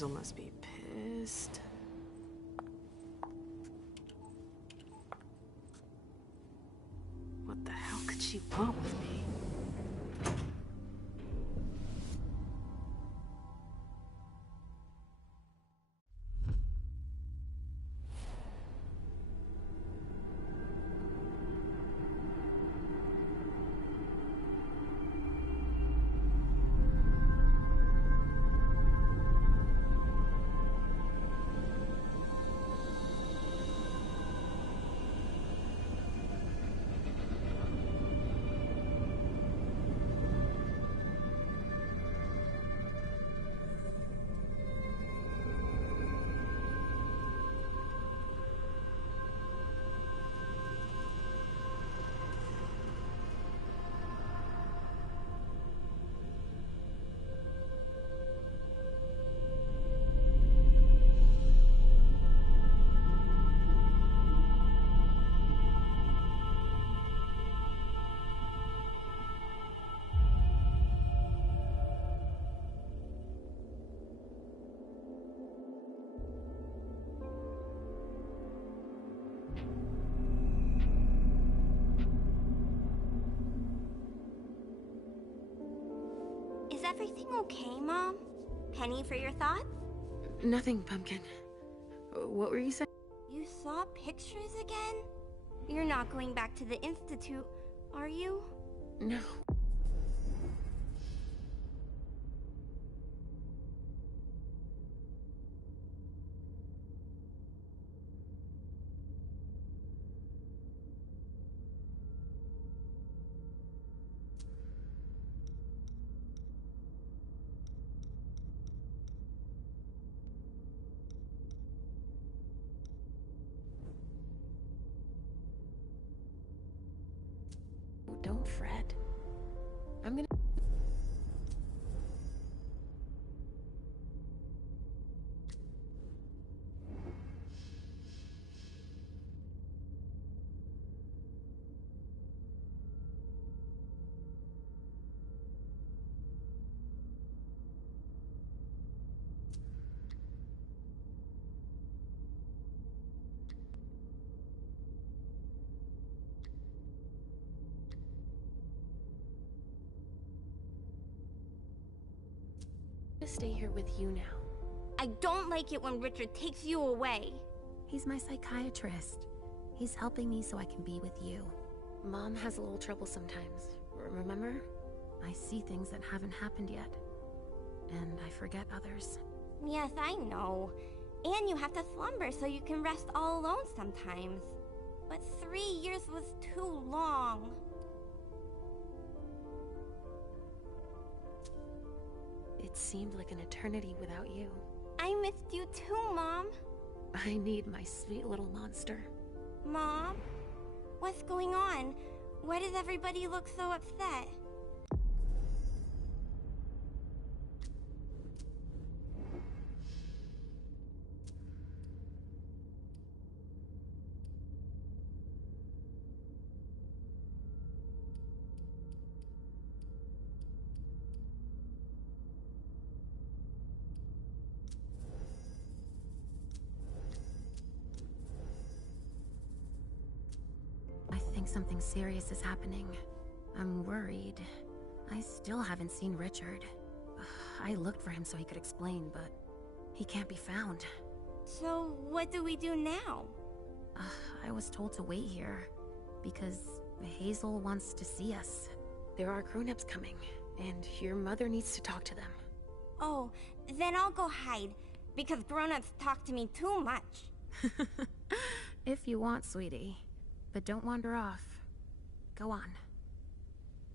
Hazel must be pissed. What the hell could she want with me? Is everything okay, Mom? Penny for your thoughts? Nothing, Pumpkin. What were you saying? You saw pictures again? You're not going back to the Institute, are you? No. Don't fret. I'm gonna... stay here with you now. I don't like it when Richard takes you away. He's my psychiatrist. He's helping me so I can be with you. Mom has a little trouble sometimes, remember? I see things that haven't happened yet. And I forget others. Yes, I know. And you have to slumber so you can rest all alone sometimes. But 3 years was too long. It seemed like an eternity without you. I missed you too, Mom. I need my sweet little monster. Mom? What's going on? Why does everybody look so upset? I think something serious is happening. I'm worried. I still haven't seen Richard. I looked for him so he could explain, but he can't be found. So, what do we do now? I was told to wait here, because Hazel wants to see us. There are grown-ups coming, and your mother needs to talk to them. Oh, then I'll go hide, because grown-ups talk to me too much. If you want, sweetie. But don't wander off. Go on.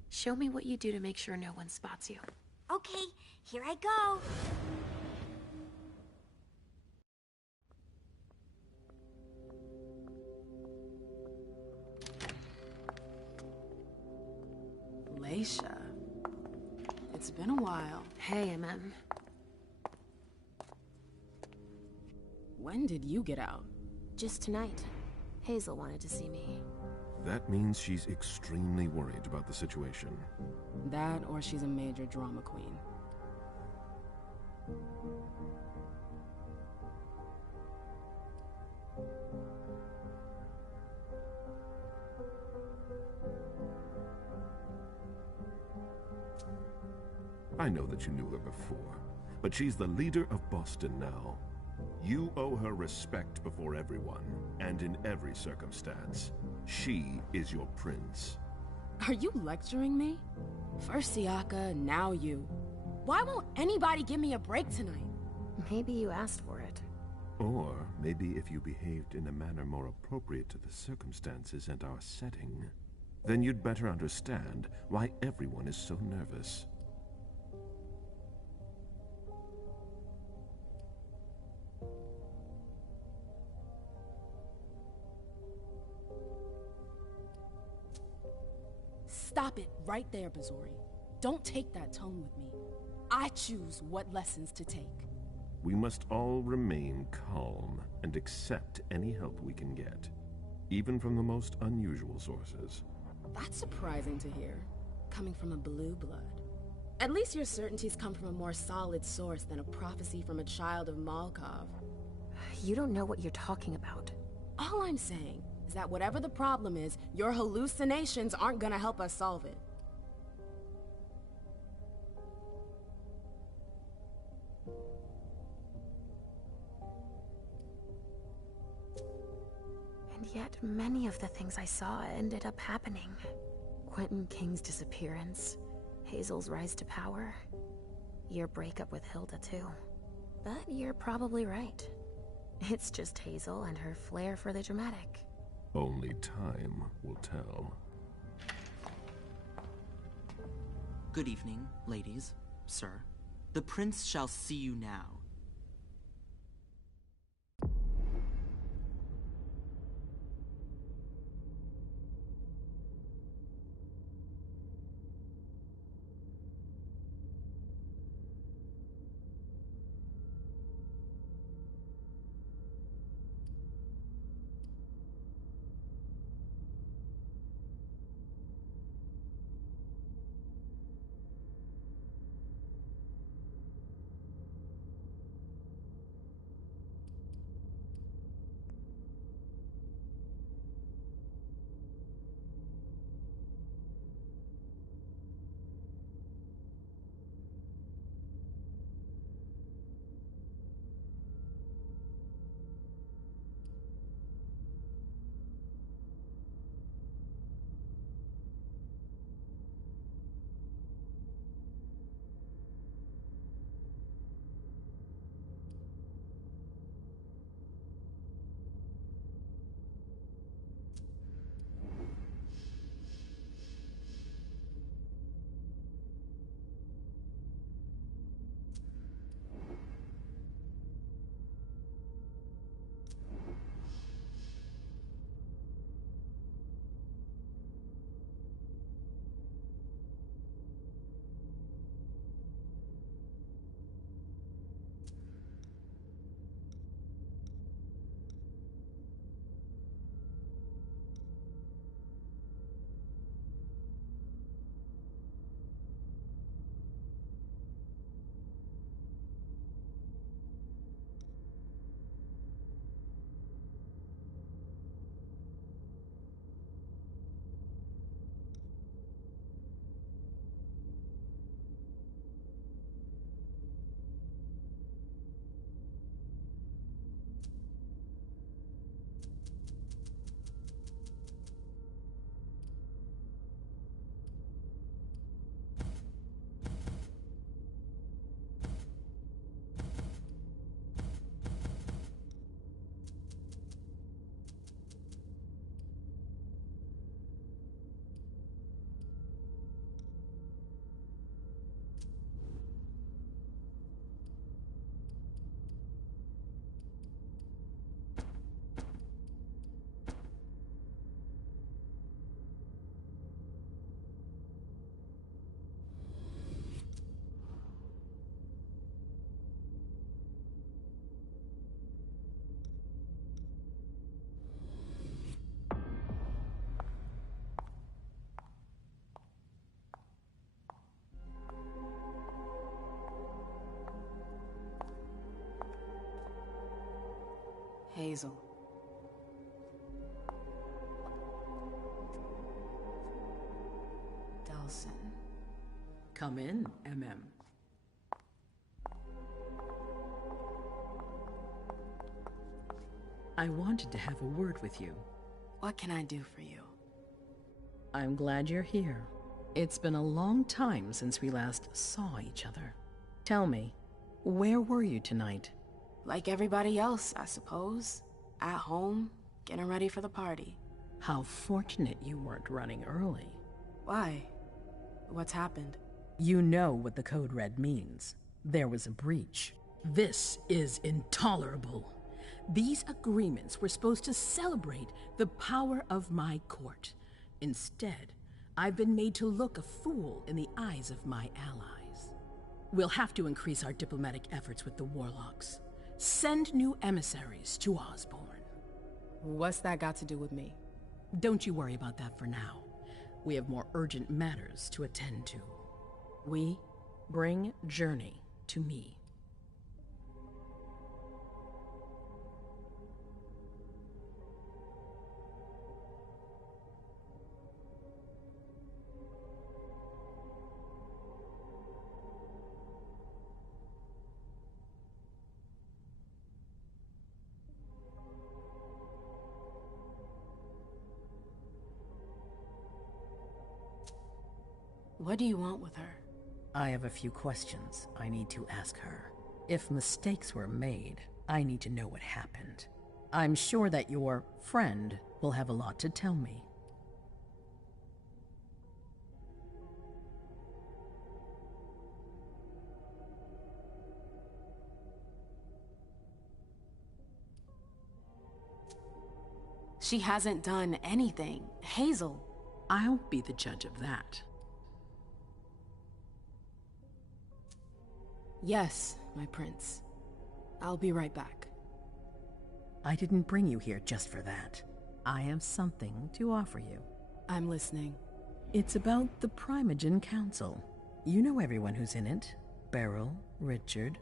Show me what you do to make sure no one spots you. Okay, here I go. Leisha. It's been a while. Hey, MM. When did you get out? Just tonight. Hazel wanted to see me. That means she's extremely worried about the situation. That, or she's a major drama queen. I know that you knew her before, but she's the leader of Boston now. You owe her respect before everyone, and in every circumstance. She is your prince. Are you lecturing me? First Siaka, now you. Why won't anybody give me a break tonight? Maybe you asked for it. Or maybe if you behaved in a manner more appropriate to the circumstances and our setting, then you'd better understand why everyone is so nervous. Stop it right there, Bazori. Don't take that tone with me. I choose what lessons to take. We must all remain calm and accept any help we can get, even from the most unusual sources. That's surprising to hear, coming from a blue blood. At least your certainties come from a more solid source than a prophecy from a child of Malkov. You don't know what you're talking about. All I'm saying is that whatever the problem is, your hallucinations aren't gonna help us solve it. And yet, many of the things I saw ended up happening. Quentin King's disappearance, Hazel's rise to power, your breakup with Hilda too. But you're probably right. It's just Hazel and her flair for the dramatic. Only time will tell. Good evening, ladies, sir. The prince shall see you now. Hazel. Delson. Come in, MM. I wanted to have a word with you. What can I do for you? I'm glad you're here. It's been a long time since we last saw each other. Tell me, where were you tonight? Like everybody else, I suppose. At home, getting ready for the party. How fortunate you weren't running early. Why? What's happened? You know what the Code Red means. There was a breach. This is intolerable. These agreements were supposed to celebrate the power of my court. Instead, I've been made to look a fool in the eyes of my allies. We'll have to increase our diplomatic efforts with the Warlocks. Send new emissaries to Osborne. What's that got to do with me? Don't you worry about that for now. We have more urgent matters to attend to. We bring Journey to me. What do you want with her? I have a few questions I need to ask her. If mistakes were made, I need to know what happened. I'm sure that your friend will have a lot to tell me. She hasn't done anything. Hazel. I'll be the judge of that. Yes, my prince. I'll be right back. I didn't bring you here just for that. I have something to offer you. I'm listening. It's about the Primogen Council. You know everyone who's in it. Beryl, Richard,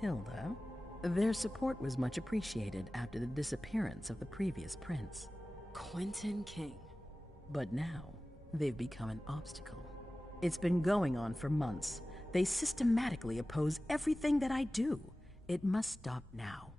Hilda. Their support was much appreciated after the disappearance of the previous prince. Quentin King. But now, they've become an obstacle. It's been going on for months. They systematically oppose everything that I do. It must stop now.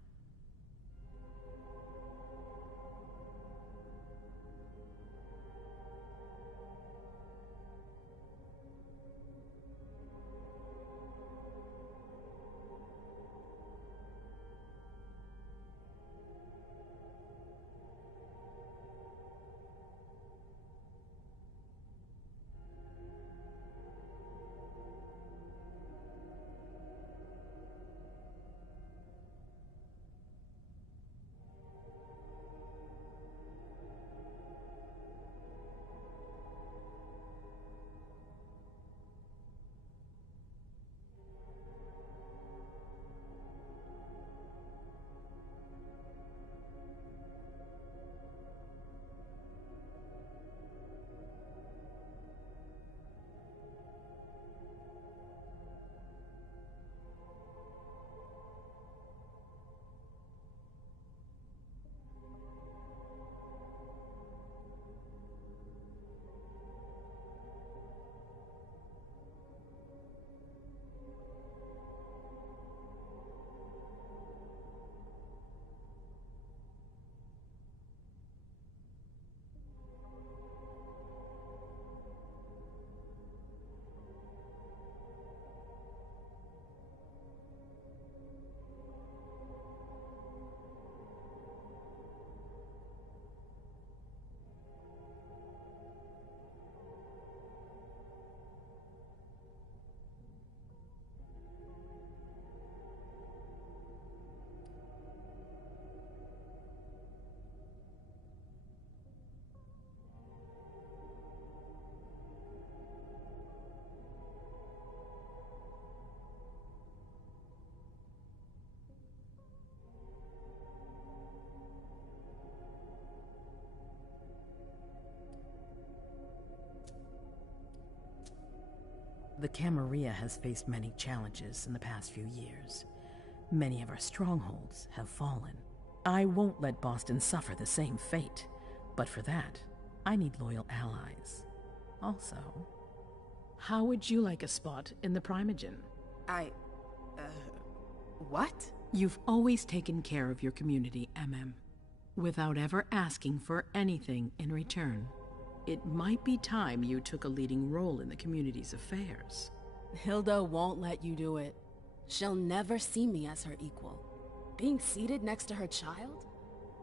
The Camarilla has faced many challenges in the past few years. Many of our strongholds have fallen. I won't let Boston suffer the same fate, but for that, I need loyal allies. Also, How would you like a spot in the Primogen? What? you've always taken care of your community, MM. without ever asking for anything in return. It might be time you took a leading role in the community's affairs. Hilda won't let you do it. She'll never see me as her equal. Being seated next to her child?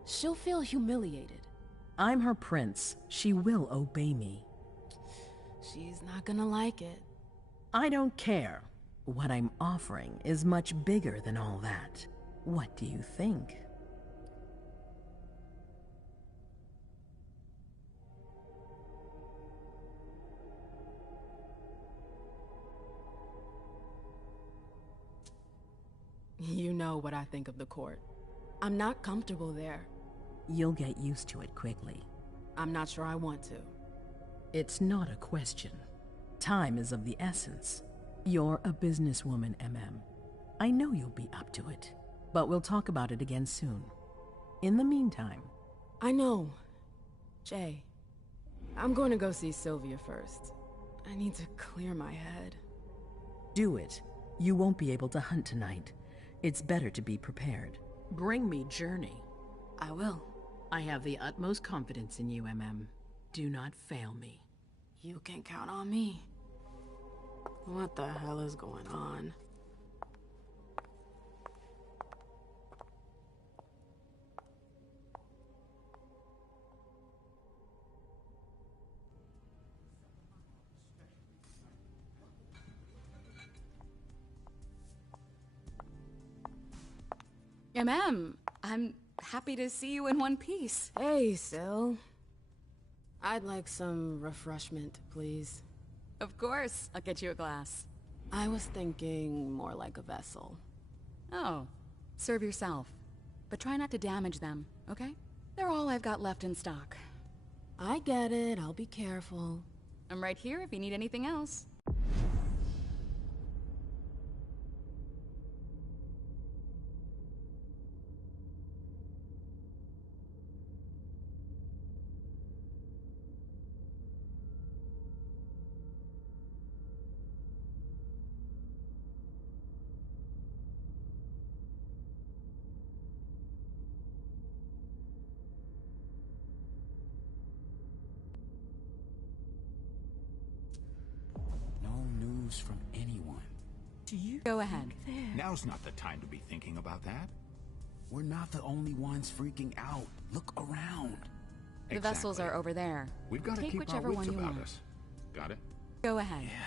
She'll feel humiliated. I'm her prince. She will obey me. She's not gonna like it. I don't care. What I'm offering is much bigger than all that. What do you think? You know what I think of the court. I'm not comfortable there. You'll get used to it quickly. I'm not sure I want to. It's not a question. Time is of the essence. You're a businesswoman, MM. I know you'll be up to it, but we'll talk about it again soon. In the meantime... I know. Jay, I'm going to go see Sylvia first. I need to clear my head. Do it. You won't be able to hunt tonight. It's better to be prepared. Bring me Journey. I will. I have the utmost confidence in you, MM. Do not fail me. You can count on me. What the hell is going on? I'm happy to see you in one piece. Hey, Syl. I'd like some refreshment, please. Of course, I'll get you a glass. I was thinking more like a vessel. Oh, serve yourself. But try not to damage them, okay? They're all I've got left in stock. I get it, I'll be careful. I'm right here if you need anything else. From anyone. Do you go ahead? Now's not the time to be thinking about that. We're not the only ones freaking out. Look around. The vessels are over there. We've got to keep our wits about us. Got it? Go ahead. Yeah.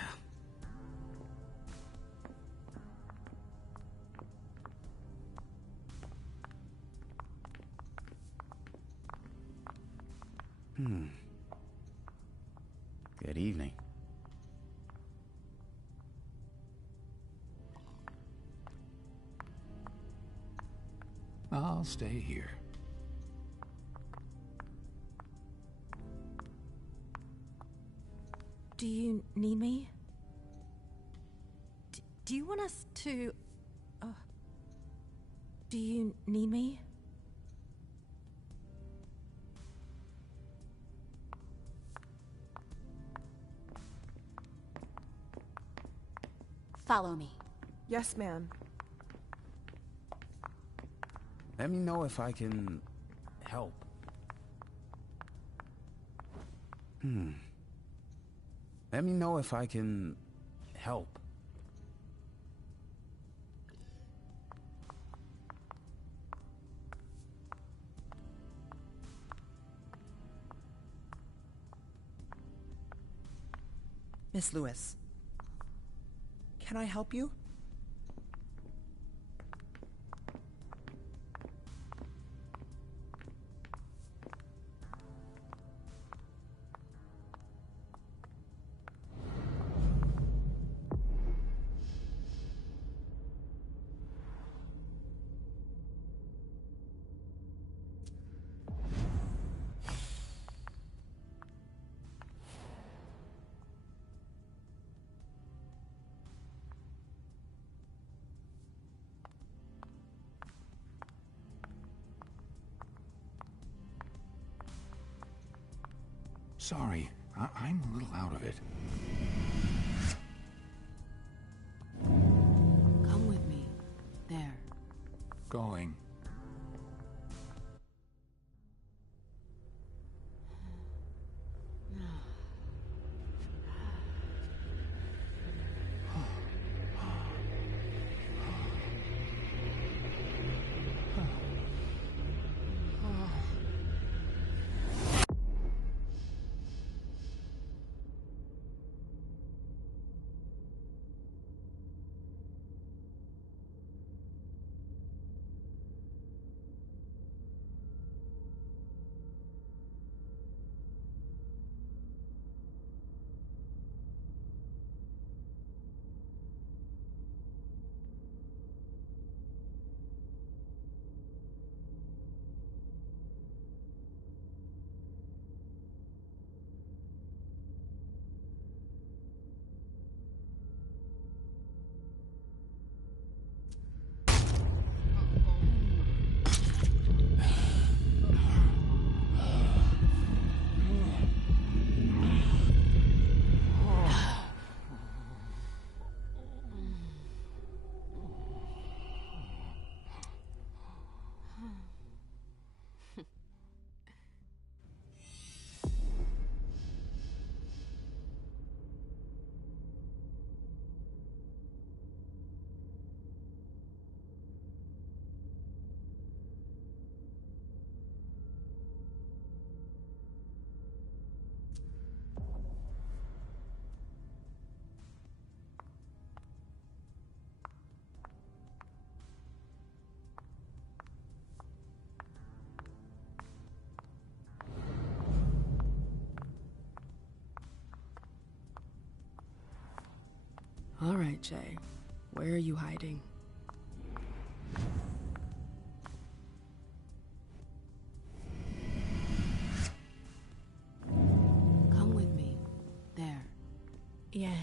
Good evening. I'll stay here. Do you need me? Do you want us to... do you need me? Follow me. Yes, ma'am. Let me know if I can help. Let me know if I can help. Miss Lewis, can I help you? Sorry, I'm a little out of it. Come with me. There. Going. All right, Jay. Where are you hiding? Come with me. There. Yes.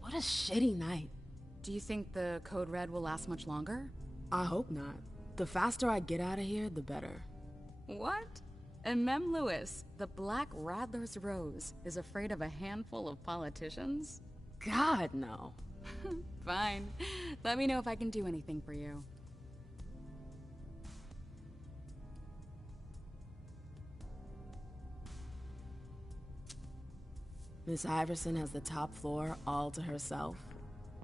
What a shitty night. Do you think the Code Red will last much longer? I hope not. The faster I get out of here, the better. What? And Mem Lewis, the Black Rattler's Rose, is afraid of a handful of politicians? God, no. Fine. Let me know if I can do anything for you. Miss Iverson has the top floor all to herself?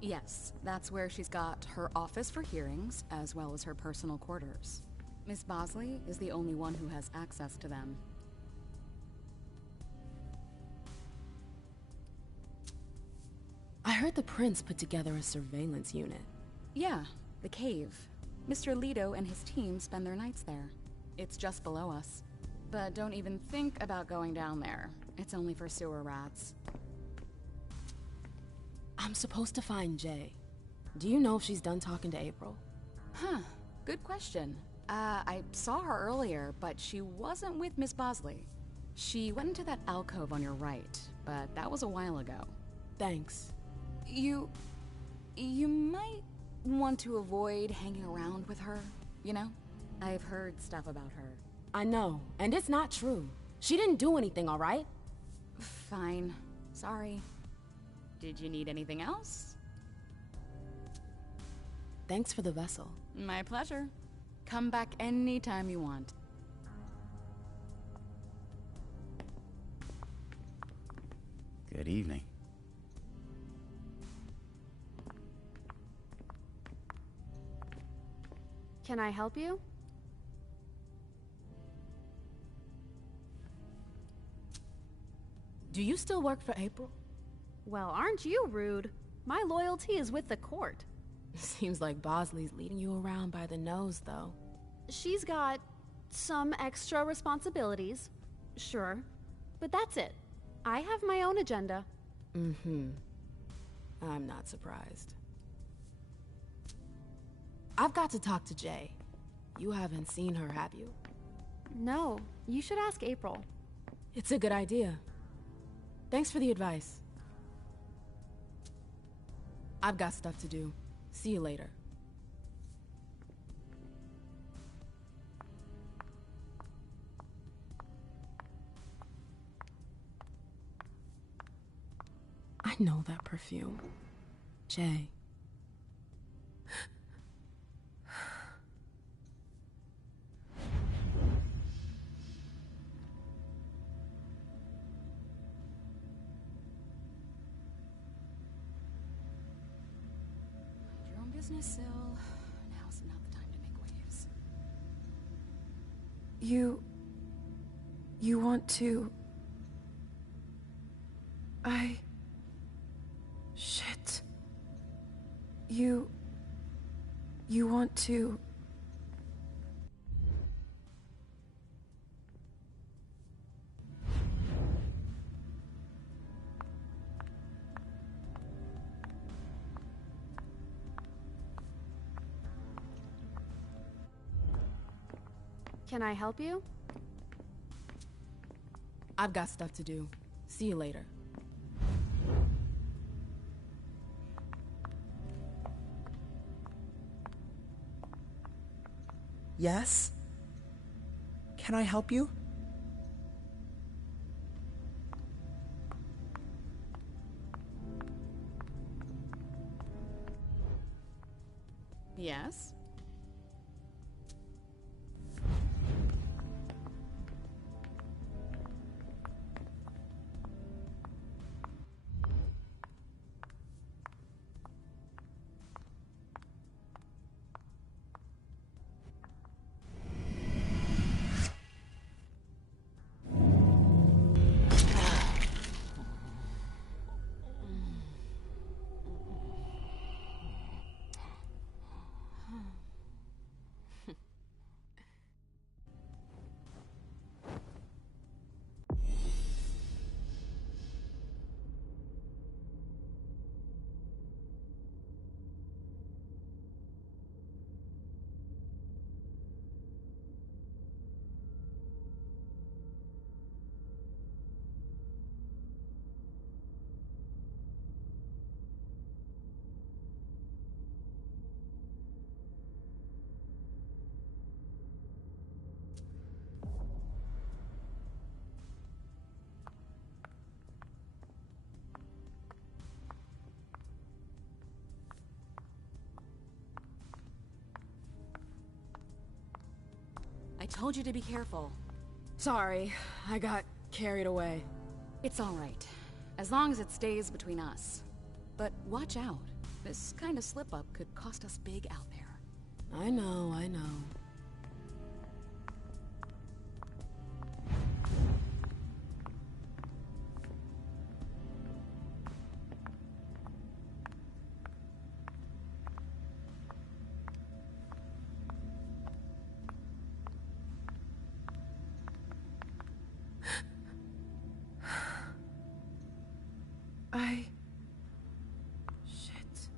Yes, that's where she's got her office for hearings, as well as her personal quarters. Miss Bosley is the only one who has access to them. I heard the prince put together a surveillance unit. Yeah, the cave. Mr. Leto and his team spend their nights there. It's just below us. But don't even think about going down there. It's only for sewer rats. I'm supposed to find Jay. Do you know if she's done talking to April? Huh, good question. I saw her earlier, but she wasn't with Miss Bosley. She went into that alcove on your right, but that was a while ago. Thanks. You might want to avoid hanging around with her, you know? I've heard stuff about her. I know, and it's not true. She didn't do anything, all right? Fine. Sorry. Did you need anything else? Thanks for the vessel. My pleasure. Come back anytime you want. Good evening. Can I help you? Do you still work for April? Well, aren't you rude? My loyalty is with the court. Seems like Bosley's leading you around by the nose, though. She's got some extra responsibilities, sure, but that's it. I have my own agenda. Mm-hmm. I'm not surprised. I've got to talk to Jay. You haven't seen her, have you? No, you should ask April. It's a good idea. Thanks for the advice. I've got stuff to do. See you later. I know that perfume. Jay. Your own business, Syl. Now's not the time to make waves. You want to... Shit. You want to... Can I help you? I've got stuff to do. See you later. Yes? Can I help you? Yes? I told you to be careful. Sorry, I got carried away. It's all right, as long as it stays between us. But watch out. This kind of slip-up could cost us big out there. I know, I know. Shit.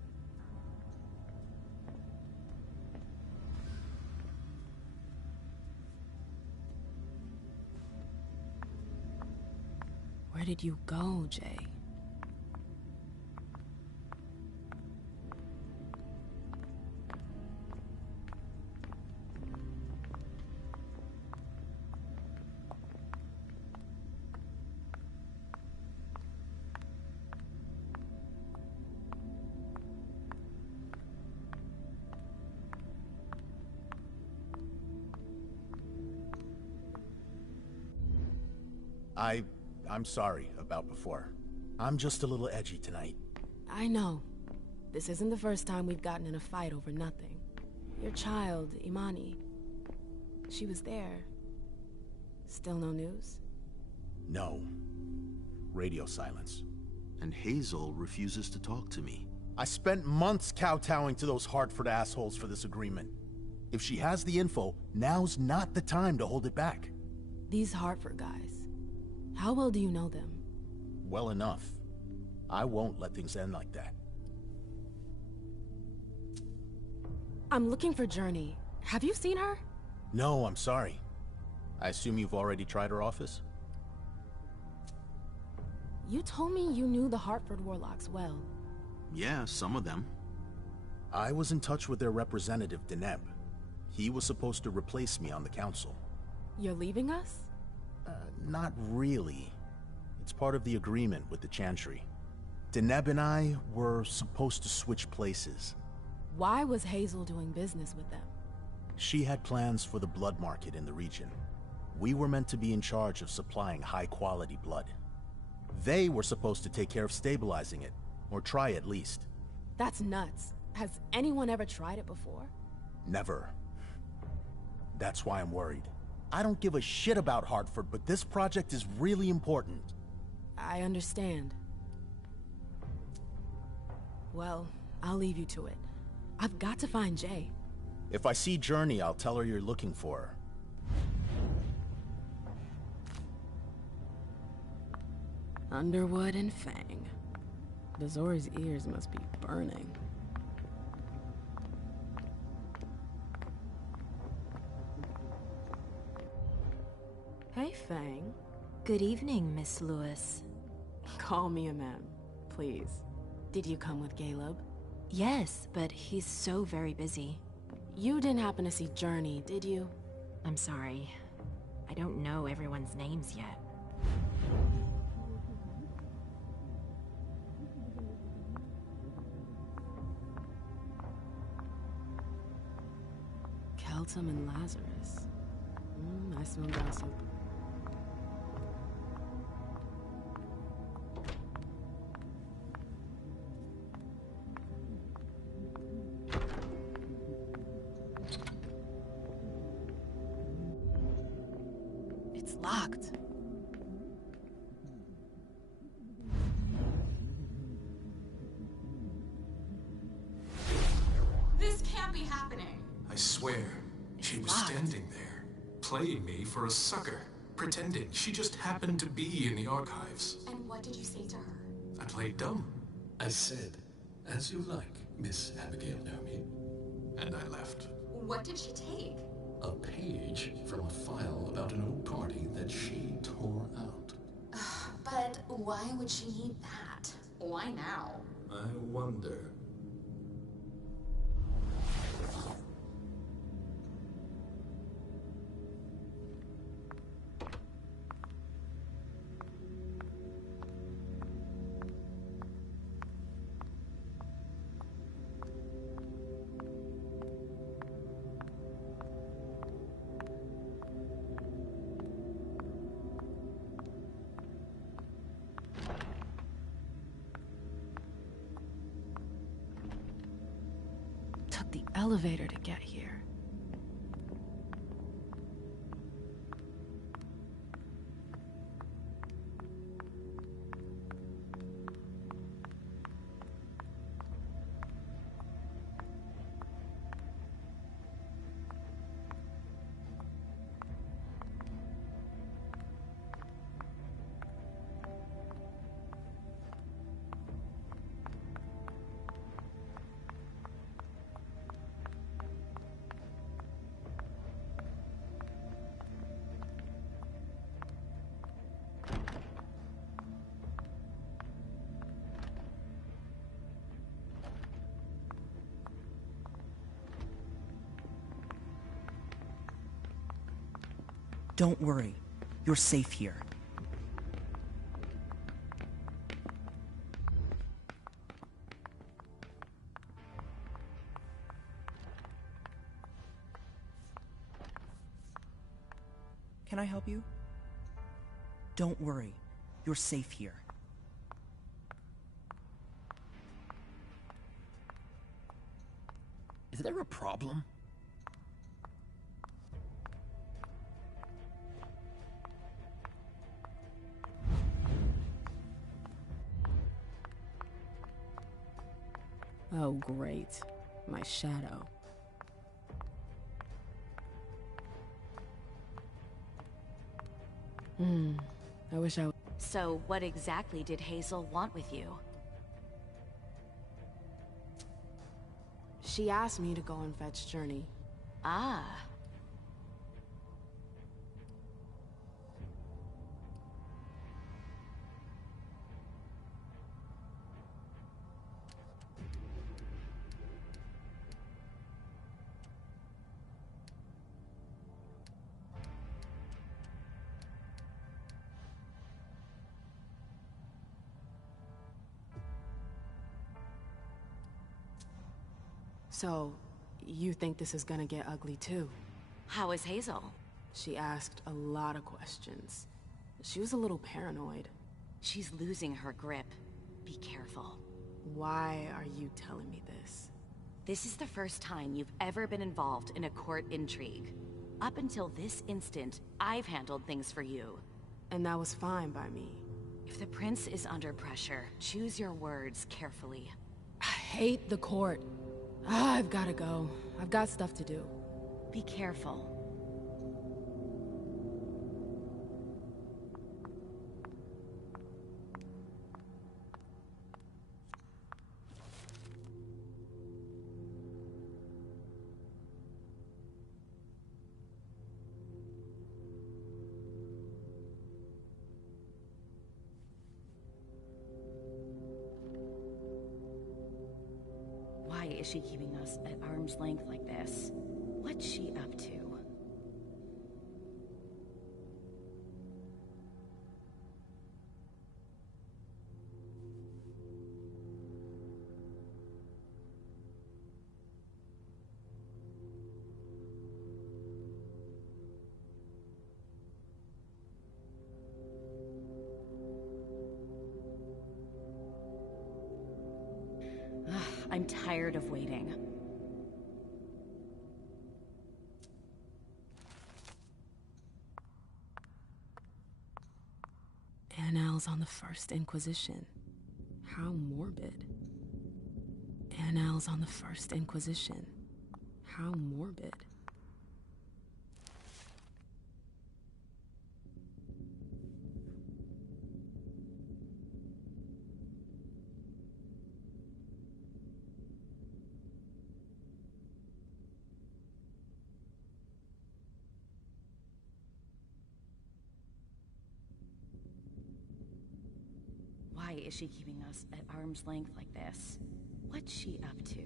Where did you go, Jay? I'm sorry about before. I'm just a little edgy tonight. I know. This isn't the first time we've gotten in a fight over nothing. Your child, Imani. She was there. Still no news? No. Radio silence. And Hazel refuses to talk to me. I spent months kowtowing to those Hartford assholes for this agreement. If she has the info, now's not the time to hold it back. These Hartford guys. How well do you know them? Well enough. I won't let things end like that. I'm looking for Journey. Have you seen her? No, I'm sorry. I assume you've already tried her office? You told me you knew the Hartford Warlocks well. Yeah, some of them. I was in touch with their representative, Deneb. He was supposed to replace me on the council. You're leaving us? Not really. It's part of the agreement with the Chantry. Deneb and I were supposed to switch places. Why was Hazel doing business with them? She had plans for the blood market in the region. We were meant to be in charge of supplying high-quality blood. They were supposed to take care of stabilizing it, or try at least. That's nuts. Has anyone ever tried it before? Never. That's why I'm worried. I don't give a shit about Hartford, but this project is really important. I understand. Well, I'll leave you to it. I've got to find Jay. If I see Journey, I'll tell her you're looking for her. Underwood and Fang. Dazor's ears must be burning. Hey, Fang. Good evening, Miss Lewis. Call me a ma'am, please. Did you come with Caleb? Yes, but he's so very busy. You didn't happen to see Journey, did you? I'm sorry. I don't know everyone's names yet. Keltum and Lazarus. I smell gossip. It's locked. This can't be happening. I swear, she was standing there, playing me for a sucker, pretending she just happened to be in the archives. And what did you say to her? I played dumb. I said, "As you like, Miss Abigail Naomi." And I left. What did she take? A page from a file about an old party that she tore out. But why would she need that? Why now? I wonder. Took the elevator to get here. Don't worry. You're safe here. Can I help you? Don't worry. You're safe here. Is there a problem? Oh, great. My shadow. I wish I... So, what exactly did Hazel want with you? She asked me to go and fetch Journey. Ah. So, you think this is gonna get ugly too? How is Hazel? She asked a lot of questions. She was a little paranoid. She's losing her grip. Be careful. Why are you telling me this? This is the first time you've ever been involved in a court intrigue. Up until this instant, I've handled things for you. And that was fine by me. If the prince is under pressure, choose your words carefully. I hate the court. I've gotta go. I've got stuff to do. Be careful. is she keeping us at arm's length like this? What's she up to? I'm tired of waiting. Annals on the First Inquisition. How morbid. Annals on the First Inquisition. How morbid. Why is she keeping us at arm's length like this? What's she up to?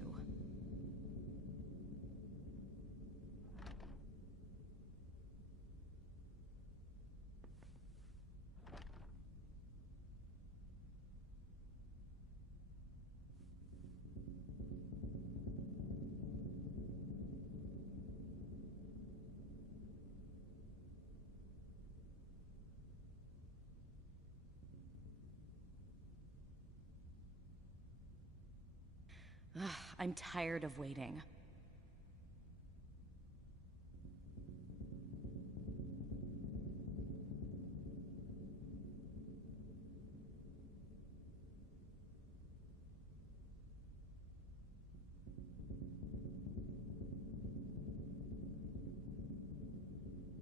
I'm tired of waiting.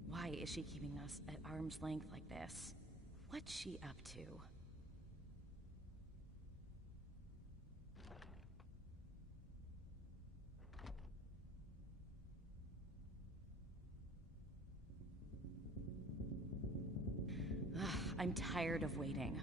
Why is she keeping us at arm's length like this? What's she up to? I'm tired of waiting.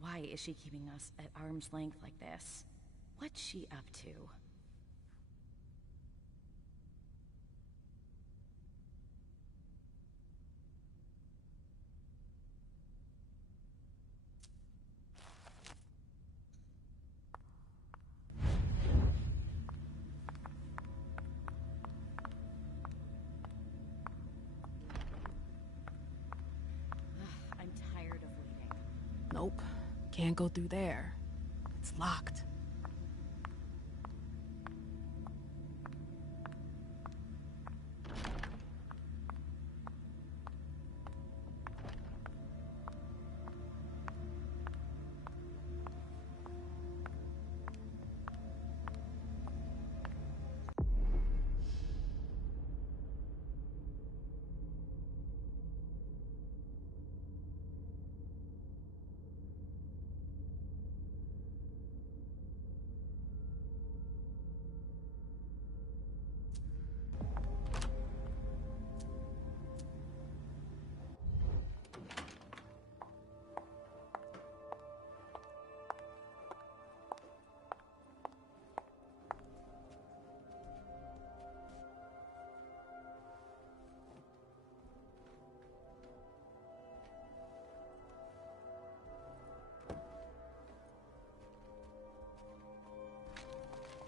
Why is she keeping us at arm's length like this? What's she up to? I'm tired of waiting. Nope. Can't go through there. It's locked.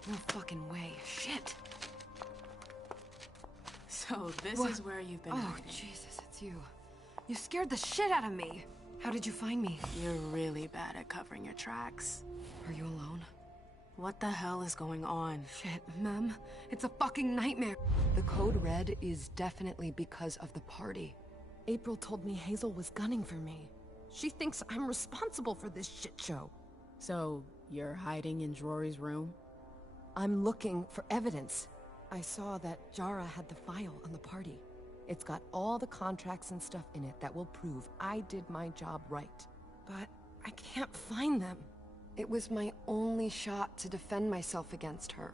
No fucking way. Shit. So this is where you've been Oh, hiding. Jesus, it's you. You scared the shit out of me. How did you find me? You're really bad at covering your tracks. Are you alone? What the hell is going on? Shit, Mem. It's a fucking nightmare. The code red is definitely because of the party. April told me Hazel was gunning for me. She thinks I'm responsible for this shit show. So, you're hiding in Drury's room? I'm looking for evidence. I saw that Jara had the file on the party. It's got all the contracts and stuff in it that will prove I did my job right. But I can't find them. It was my only shot to defend myself against her.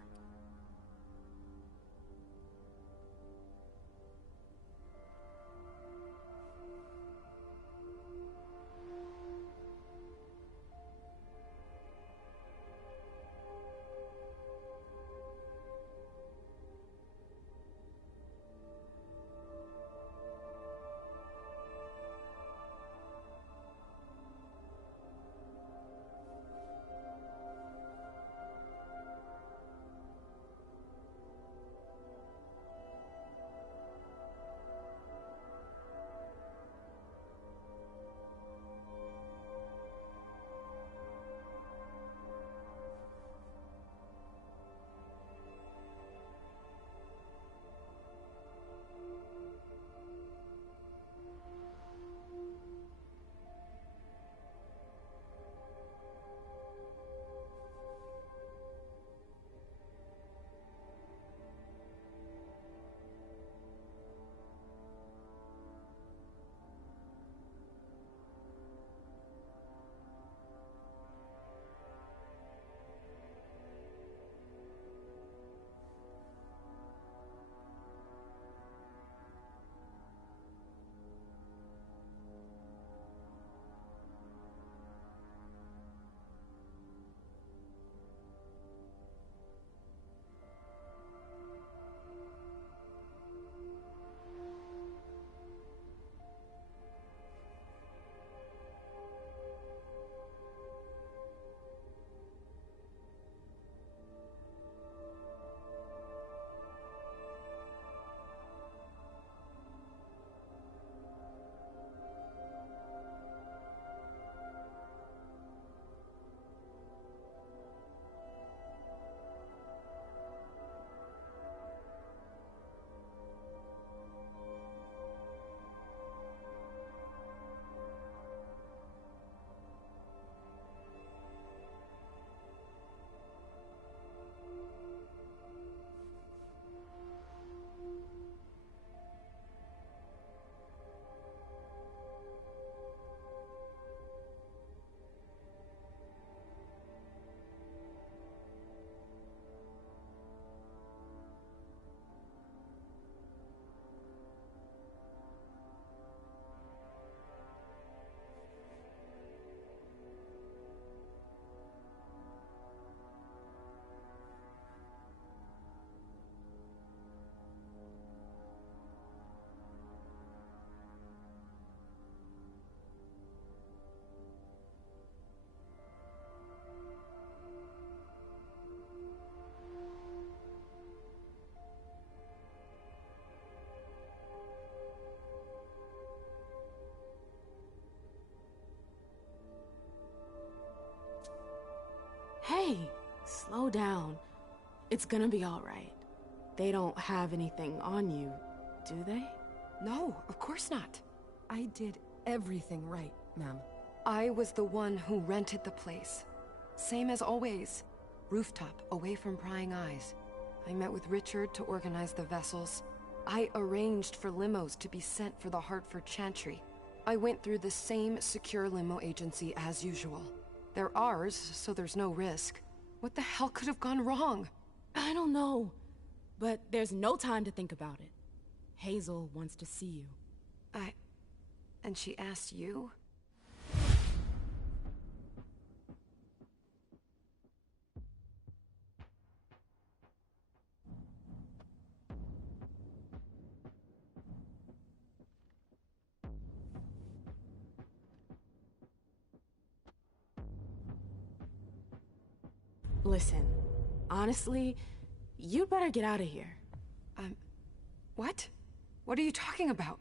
Hey, slow down. It's gonna be all right. They don't have anything on you, do they? No, of course not. I did everything right, ma'am. I was the one who rented the place. Same as always. Rooftop, away from prying eyes. I met with Richard to organize the vessels. I arranged for limos to be sent for the Hartford Chantry. I went through the same secure limo agency as usual. They're ours, so there's no risk. What the hell could have gone wrong? I don't know, but there's no time to think about it. Hazel wants to see you. And she asked you? Listen, honestly, you'd better get out of here. What? What are you talking about?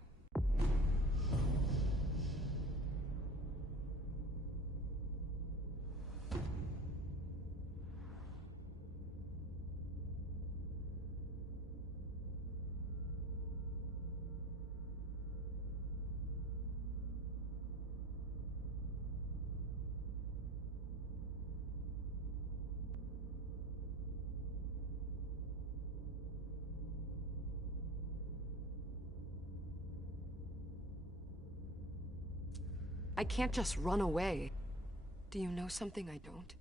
I can't just run away. Do you know something I don't?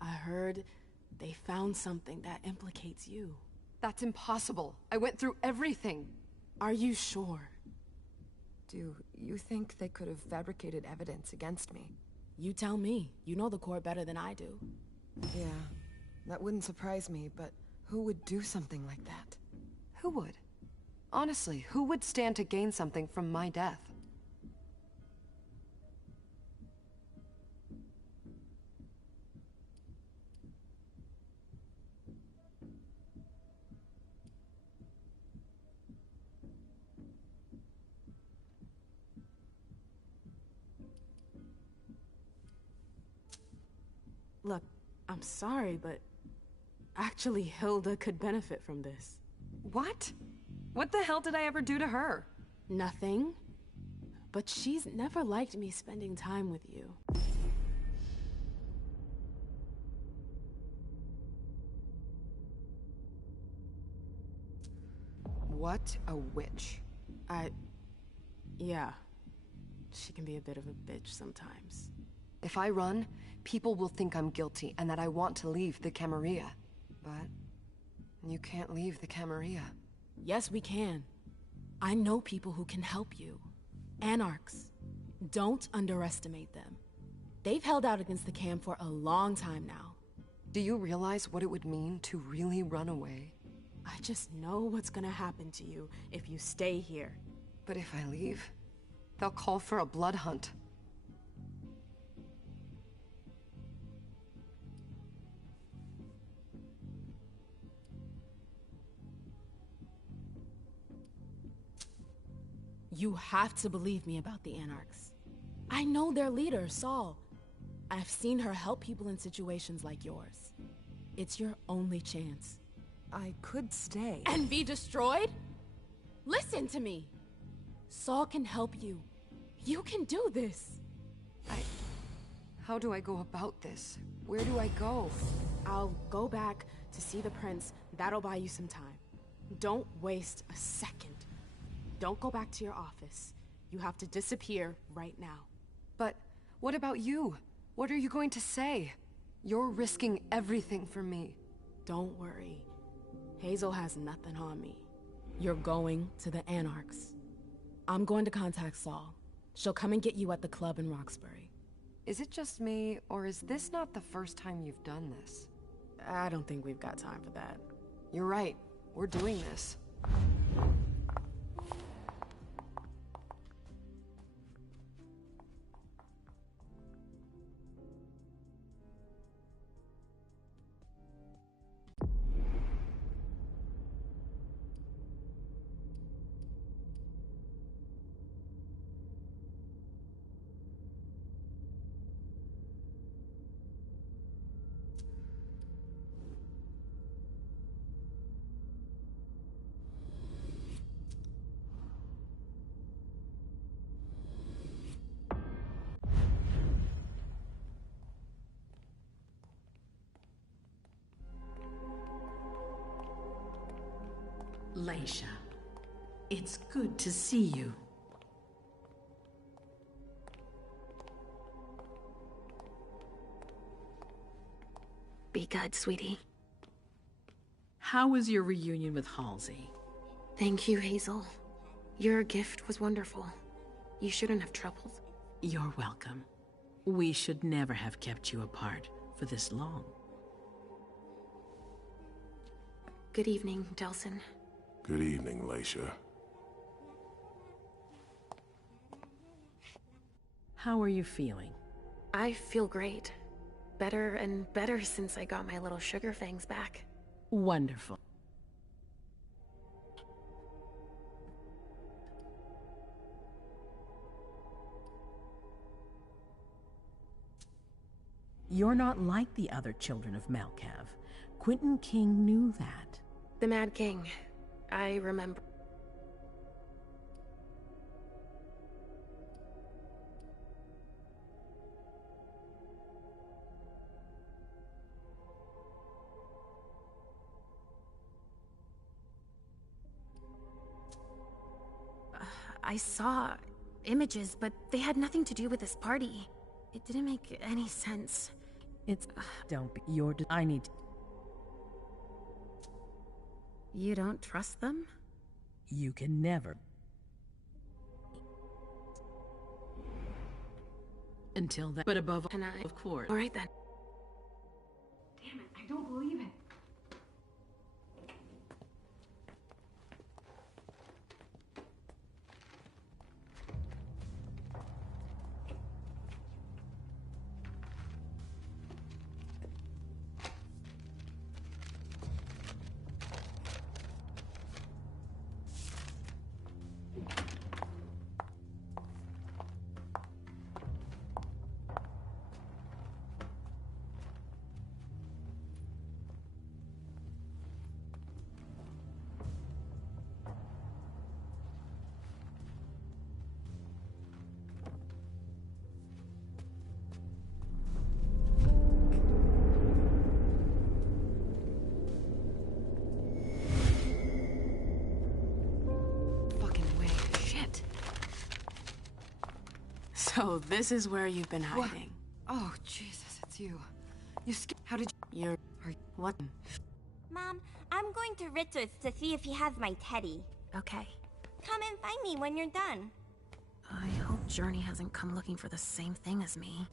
I heard they found something that implicates you. That's impossible. I went through everything. Are you sure? Do you think they could have fabricated evidence against me? You tell me. You know the court better than I do. Yeah, that wouldn't surprise me, but who would do something like that? Who would? Honestly, who would stand to gain something from my death? Look, I'm sorry, but actually Hilda could benefit from this. What? What the hell did I ever do to her? Nothing. But she's never liked me spending time with you. What a witch. Yeah. She can be a bit of a bitch sometimes. If I run, people will think I'm guilty and that I want to leave the Camarilla. But you can't leave the Camarilla. Yes, we can. I know people who can help you. Anarchs. Don't underestimate them. They've held out against the Cam for a long time now. Do you realize what it would mean to really run away? I just know what's gonna happen to you if you stay here. But if I leave, they'll call for a blood hunt. You have to believe me about the Anarchs. I know their leader, Saul. I've seen her help people in situations like yours. It's your only chance. I could stay. And be destroyed? Listen to me. Saul can help you. You can do this. How do I go about this? Where do I go? I'll go back to see the prince. That'll buy you some time. Don't waste a second. Don't go back to your office. You have to disappear right now. But what about you? What are you going to say? You're risking everything for me. Don't worry. Hazel has nothing on me. You're going to the Anarchs. I'm going to contact Saul. She'll come and get you at the club in Roxbury. Is it just me, or is this not the first time you've done this? I don't think we've got time for that. You're right. We're doing this. Leisha, it's good to see you. Be good, sweetie. How was your reunion with Halsey? Thank you, Hazel. Your gift was wonderful. You shouldn't have troubled. You're welcome. We should never have kept you apart for this long. Good evening, Delsin. Good evening, Leisha. How are you feeling? I feel great. Better and better since I got my little sugar fangs back. Wonderful. You're not like the other children of Malkav. Quentin King knew that. The Mad King. I remember. I saw images, but they had nothing to do with this party. It didn't make any sense. It's... Don't be... I need to... You don't trust them? You can never... Until that... But above... Can I... Of course. All right, then. Damn it, I don't believe it. So this is where you've been hiding. What? Oh, Jesus, it's you. How did you... What? Mom, I'm going to Richard's to see if he has my teddy. Okay. Come and find me when you're done. I hope Journey hasn't come looking for the same thing as me.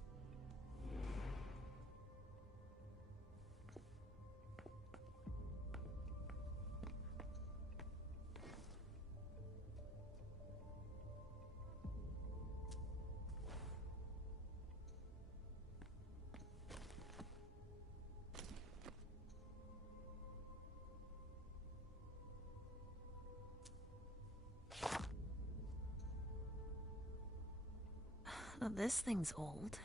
This thing's old.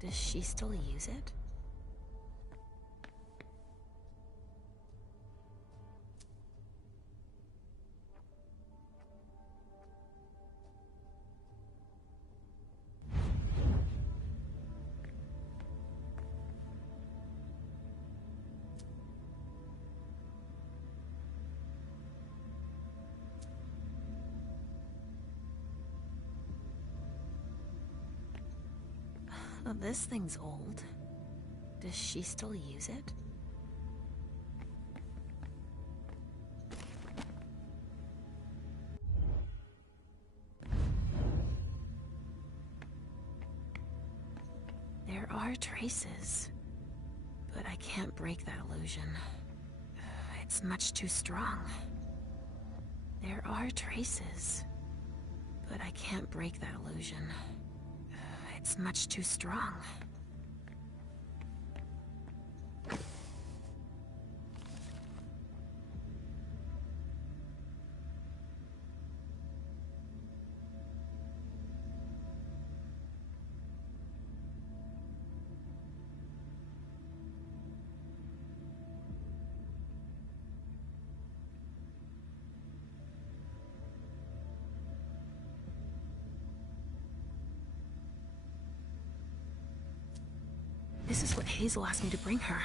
Does she still use it? This thing's old. Does she still use it? There are traces, but I can't break that illusion. It's much too strong. There are traces, but I can't break that illusion. It's much too strong. This is what Hazel asked me to bring her.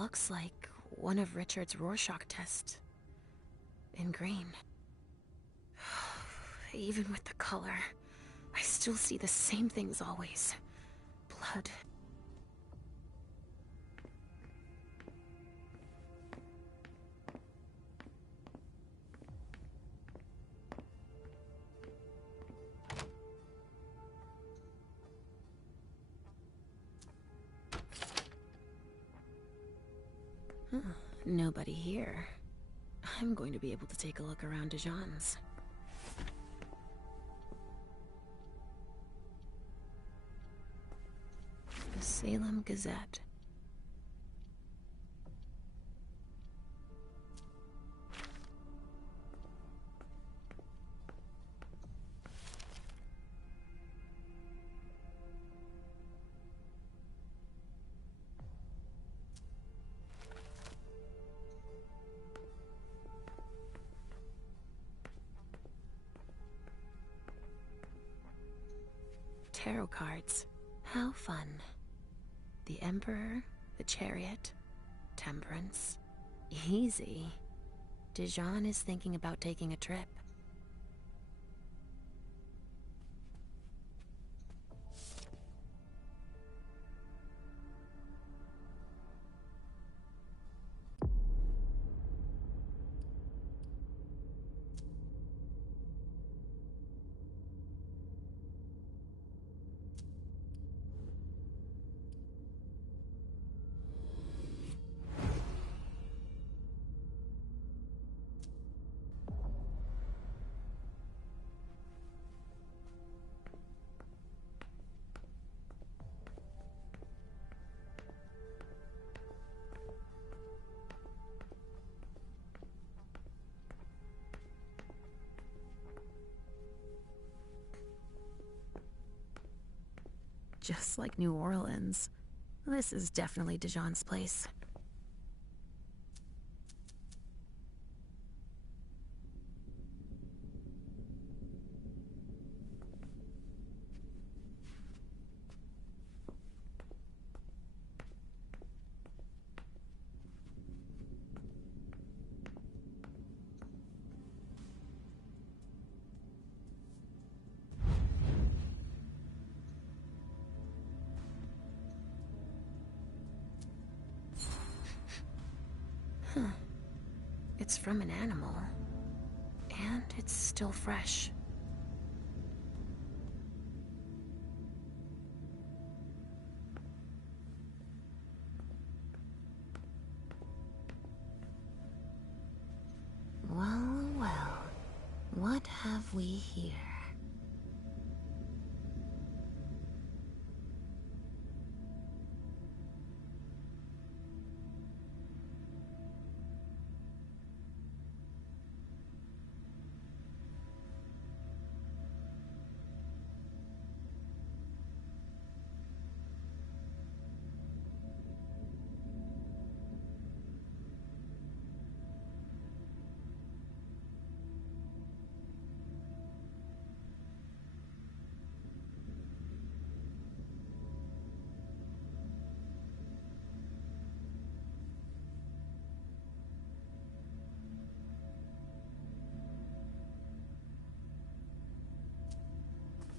looks like one of Richard's Rorschach tests. In green. Even with the color, I still see the same things always. Blood. Nobody here. I'm going to be able to take a look around Dijon's. The Salem Gazette. Tarot cards. How fun. The Emperor, the Chariot, Temperance. Easy. Dijon is thinking about taking a trip. Just like New Orleans. This is definitely Dijon's place. Huh. It's from an animal. And it's still fresh. Well, well. What have we here?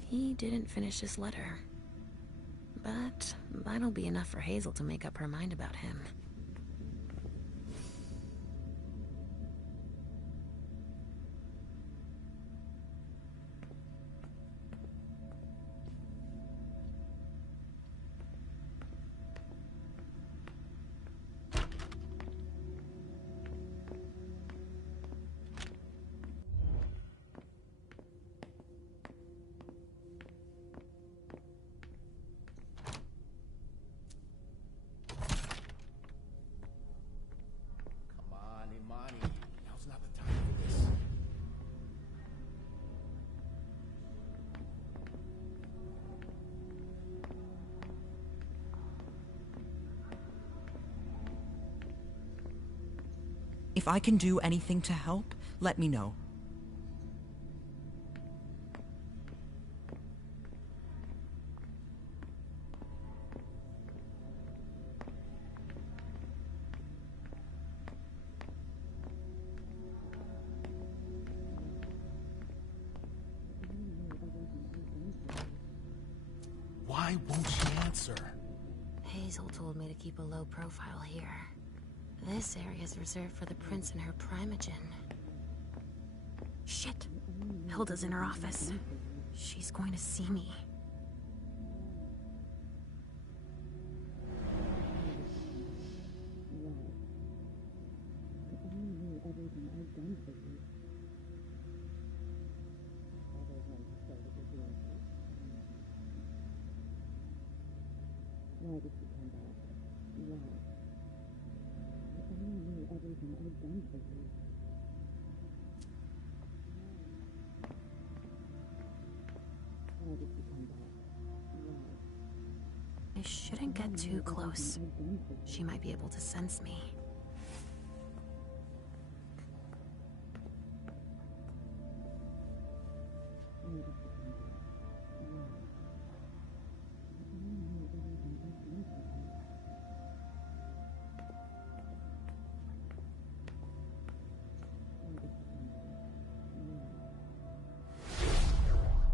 He didn't finish his letter. But that'll be enough for Hazel to make up her mind about him. If I can do anything to help, let me know. Why won't she answer? Hazel told me to keep a low profile here. This area is reserved for the prince and her primogen. Shit! Hilda's in her office. She's going to see me. Why did you come back? Why? If I only knew everything I'd done for you. Why did you come back? Why? I shouldn't get too close. She might be able to sense me.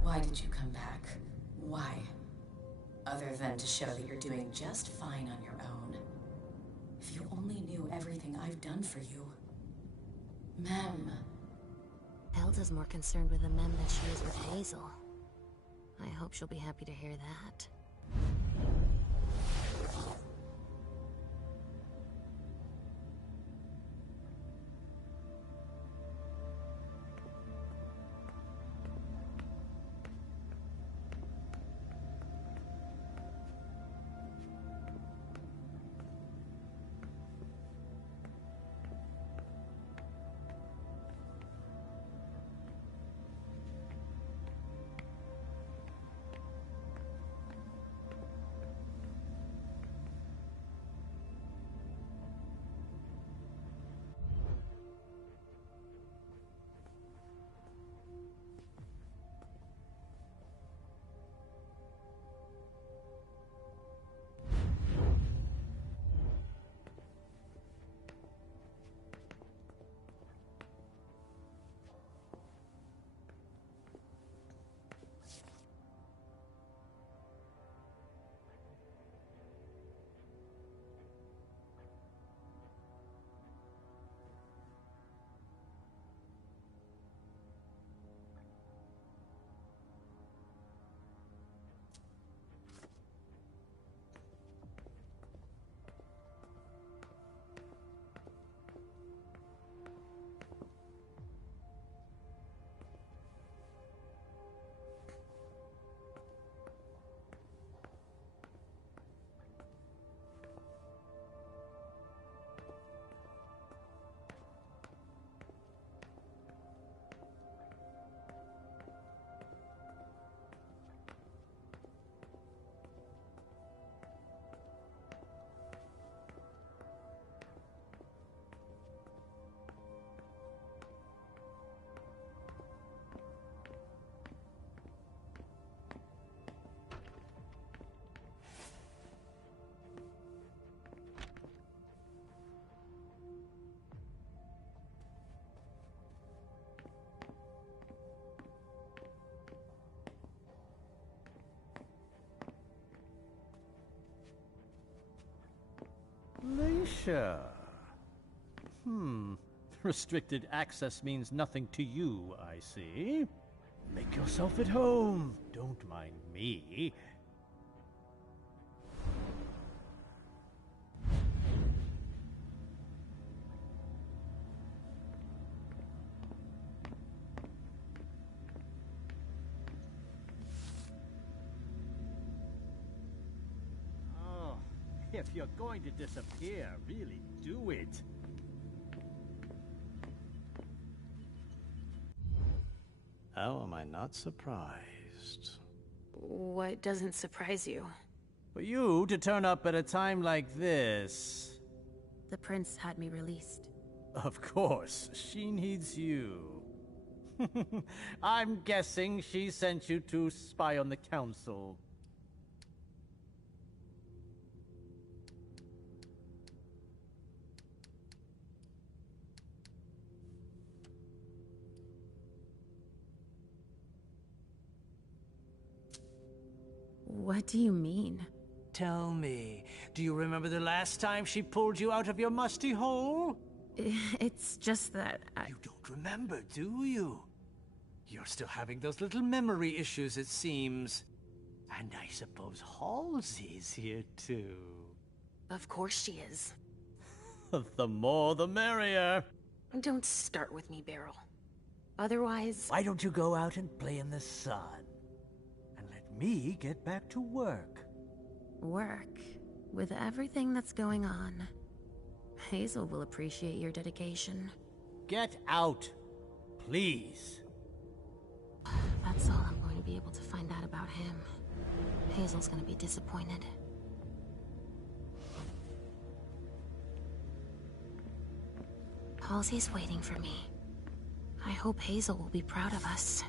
Why did you come back? Why? Other than to show that you're doing just fine on your own. If you only knew everything I've done for you. Mem. Hilda's more concerned with the mem than she is with Hazel. I hope she'll be happy to hear that. Leisha. Restricted access means nothing to you, I see. Make yourself at home. Don't mind me. If you're going to disappear, really do it. How am I not surprised? What doesn't surprise you? For you to turn up at a time like this. The prince had me released. Of course, she needs you. I'm guessing she sent you to spy on the council. What do you mean? Tell me, do you remember the last time she pulled you out of your musty hole? It's just that You don't remember, do you? You're still having those little memory issues, it seems. And I suppose Halsey's here too. Of course she is. The more the merrier. Don't start with me, Beryl. Otherwise... Why don't you go out and play in the sun? And let me get back to work. Work? With everything that's going on, Hazel will appreciate your dedication. Get out, please. That's all I'm going to be able to find out about him. Hazel's gonna be disappointed. Halsey's waiting for me. I hope Hazel will be proud of us.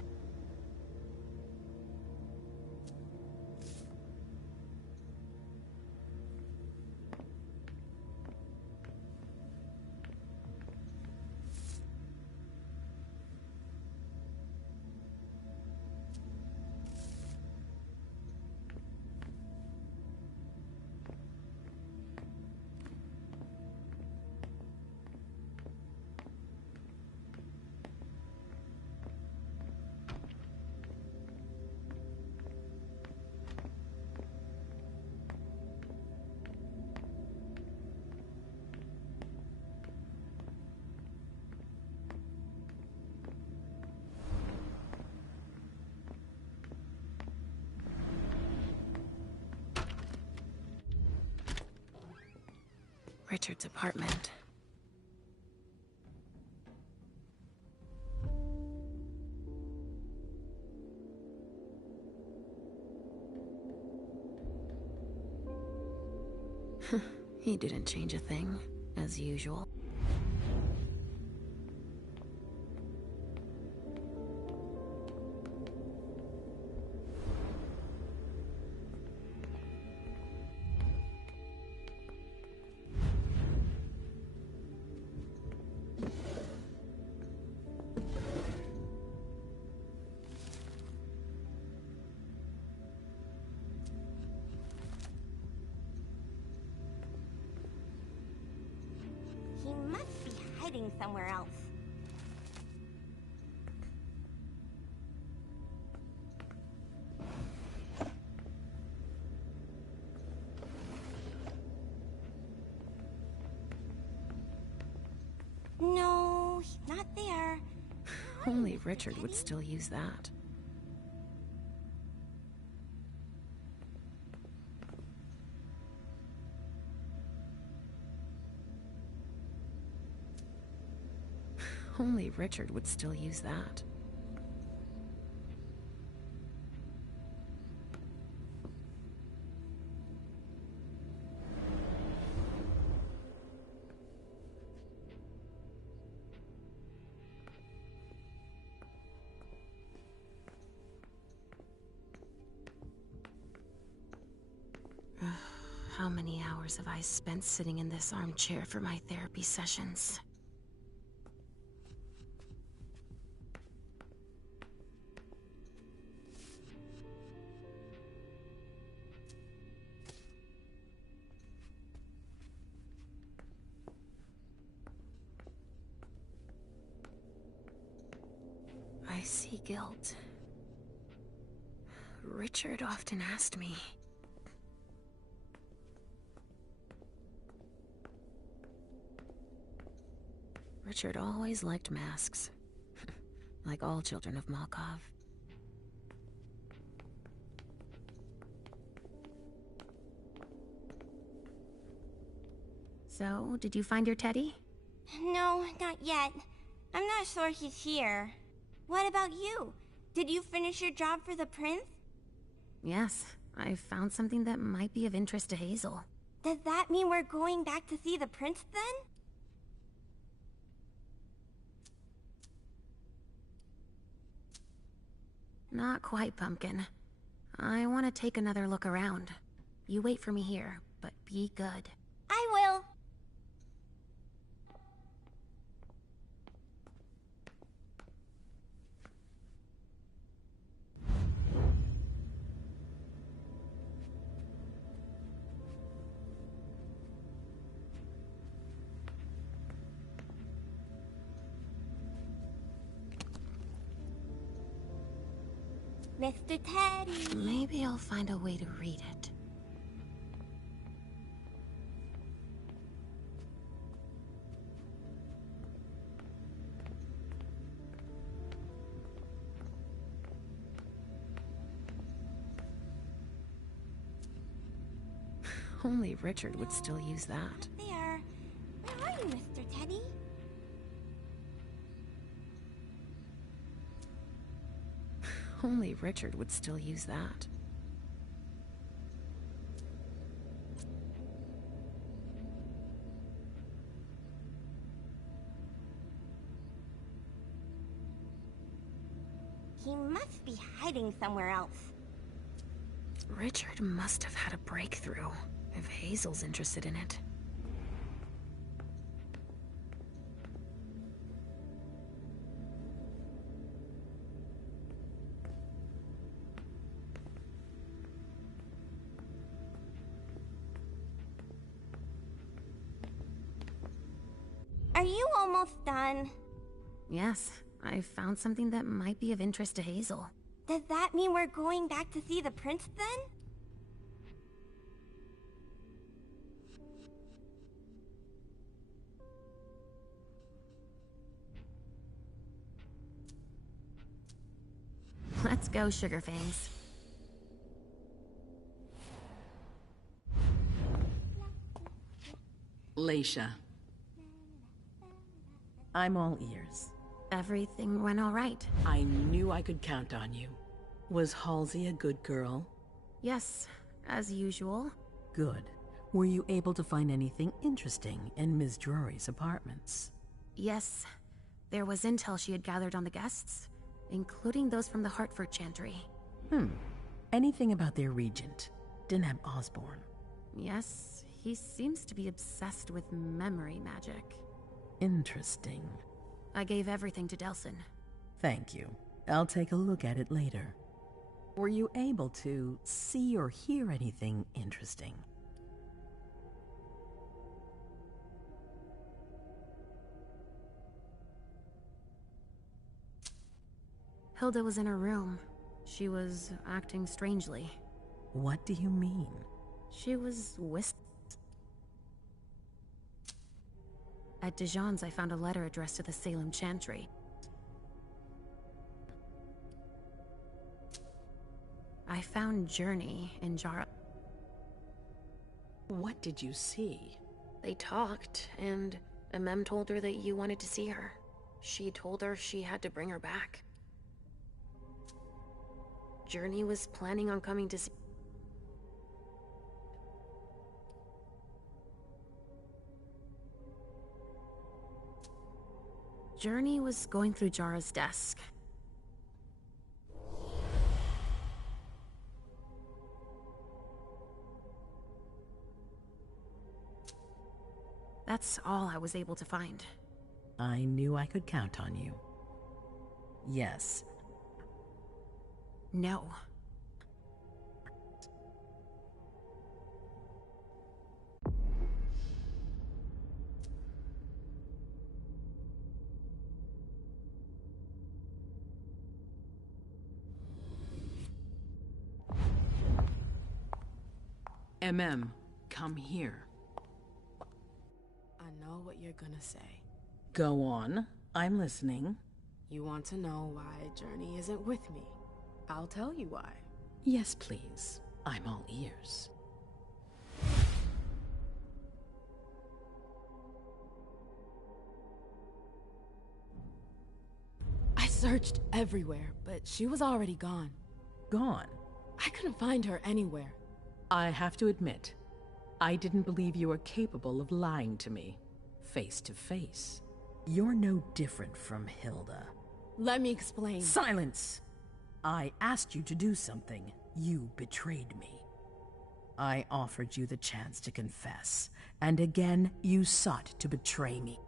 Richard's apartment. He didn't change a thing, as usual. He must be hiding somewhere else. No, he's not there. Only Richard would still use that. Only Richard would still use that. How many hours have I spent sitting in this armchair for my therapy sessions? I see guilt. Richard often asked me. Richard always liked masks. Like all children of Malkov. So, did you find your teddy? No, not yet. I'm not sure he's here. What about you? Did you finish your job for the prince? Yes, I found something that might be of interest to Hazel. Does that mean we're going back to see the prince then? Not quite, Pumpkin. I want to take another look around. You wait for me here, but be good. I will. Mr. Teddy. Maybe I'll find a way to read it. Only Richard would still use that. There. Where are you, Mr. Teddy? Only Richard would still use that. He must be hiding somewhere else. Richard must have had a breakthrough, if Hazel's interested in it. Are you almost done? Yes, I found something that might be of interest to Hazel. Does that mean we're going back to see the prince then? Let's go, Sugarfangs. Leisha. I'm all ears. Everything went all right. I knew I could count on you. Was Halsey a good girl? Yes, as usual. Good. Were you able to find anything interesting in Ms. Drury's apartments? Yes. There was intel she had gathered on the guests, including those from the Hartford Chantry. Anything about their regent, Deneb Osborne? Yes, he seems to be obsessed with memory magic. Interesting. I gave everything to Delsin. Thank you. I'll take a look at it later. Were you able to see or hear anything interesting? Hilda was in her room. She was acting strangely. What do you mean? She was At Dijon's, I found a letter addressed to the Salem Chantry. I found Journey in Jara. What did you see? They talked, and Amem told her that you wanted to see her. She told her she had to bring her back. Journey was planning on coming to see... Journey was going through Jara's desk. That's all I was able to find. I knew I could count on you. Yes. No. Come here. I know what you're gonna say. Go on. I'm listening. You want to know why Journey isn't with me? I'll tell you why. Yes, please. I'm all ears. I searched everywhere, but she was already gone. Gone? I couldn't find her anywhere. I have to admit, I didn't believe you were capable of lying to me, face to face. You're no different from Hilda. Let me explain. Silence! I asked you to do something. You betrayed me. I offered you the chance to confess, and again you sought to betray me.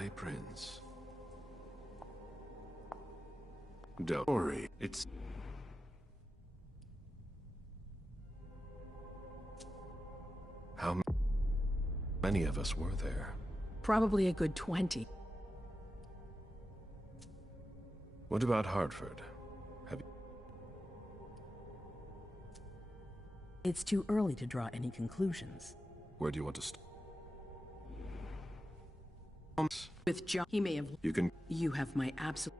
My prince. Don't worry, it's... How many of us were there? Probably a good 20. What about Hartford? Have you... It's too early to draw any conclusions. Where do you want to start? With John, he may have... You can... You have my absolute...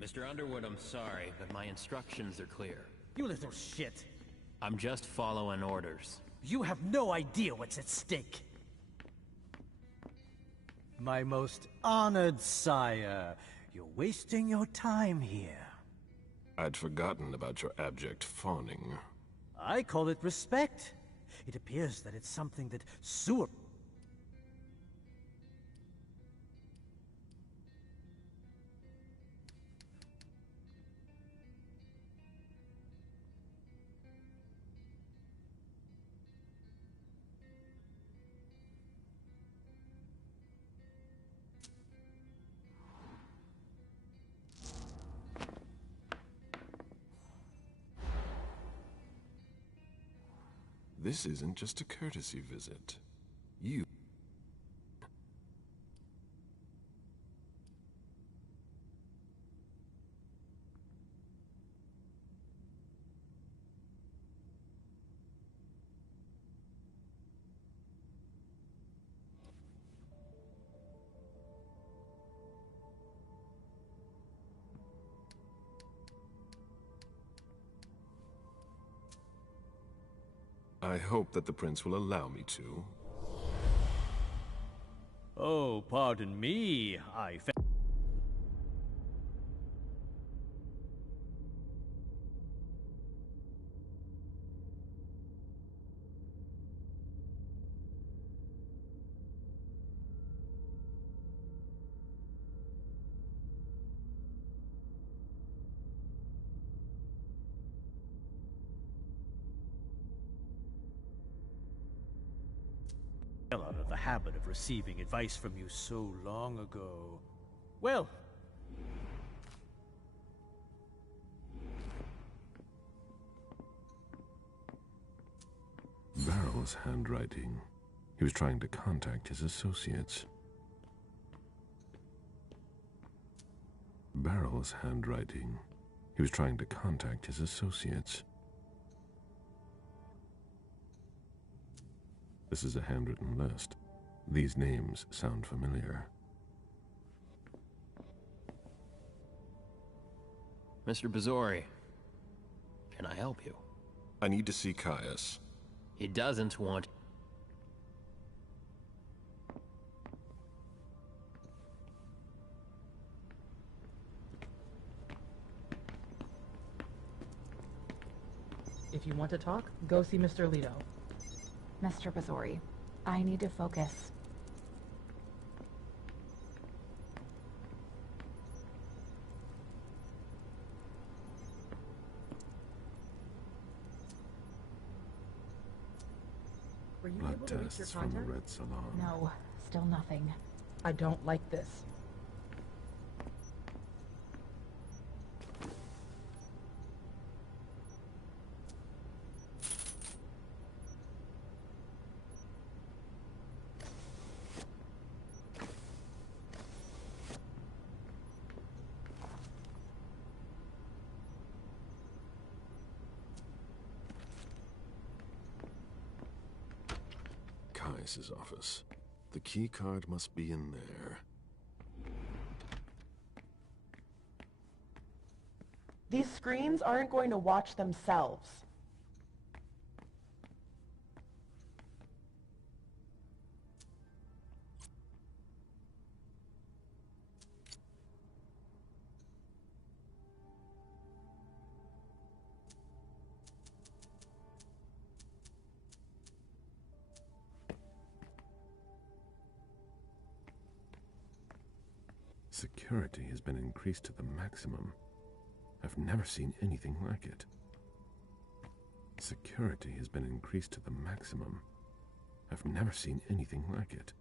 Mr. Underwood, I'm sorry, but my instructions are clear. You little shit. I'm just following orders. You have no idea what's at stake. My most honored sire, you're wasting your time here. I'd forgotten about your abject fawning. I call it respect. It appears that it's something that sewer... This isn't just a courtesy visit. You... I hope that the prince will allow me to. Oh, pardon me. Fell out of the habit of receiving advice from you so long ago. Well... Barrel's handwriting. He was trying to contact his associates. Barrel's handwriting. He was trying to contact his associates. This is a handwritten list. These names sound familiar. Mr. Bazori, can I help you? I need to see Caius. He doesn't want... If you want to talk, go see Mr. Leto. Mr. Bazori, I need to focus. Were you Blood able to reach your tests from the contact? Red Salon. No, still nothing. I don't like this. Caius's office. The key card must be in there. These screens aren't going to watch themselves. Security has been increased to the maximum. I've never seen anything like it. Security has been increased to the maximum. I've never seen anything like it.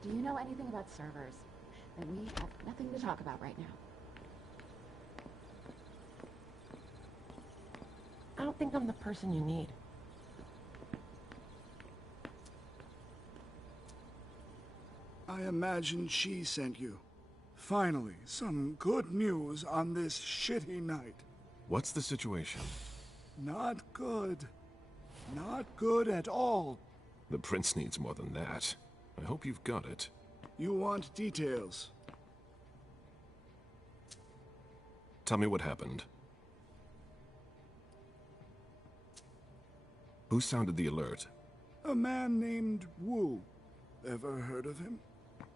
Do you know anything about servers? Then we have nothing to talk about right now. I don't think I'm the person you need. I imagine she sent you. Finally, some good news on this shitty night. What's the situation? Not good. Not good at all. The prince needs more than that. I hope you've got it. You want details? Tell me what happened. Who sounded the alert? A man named Wu. Ever heard of him?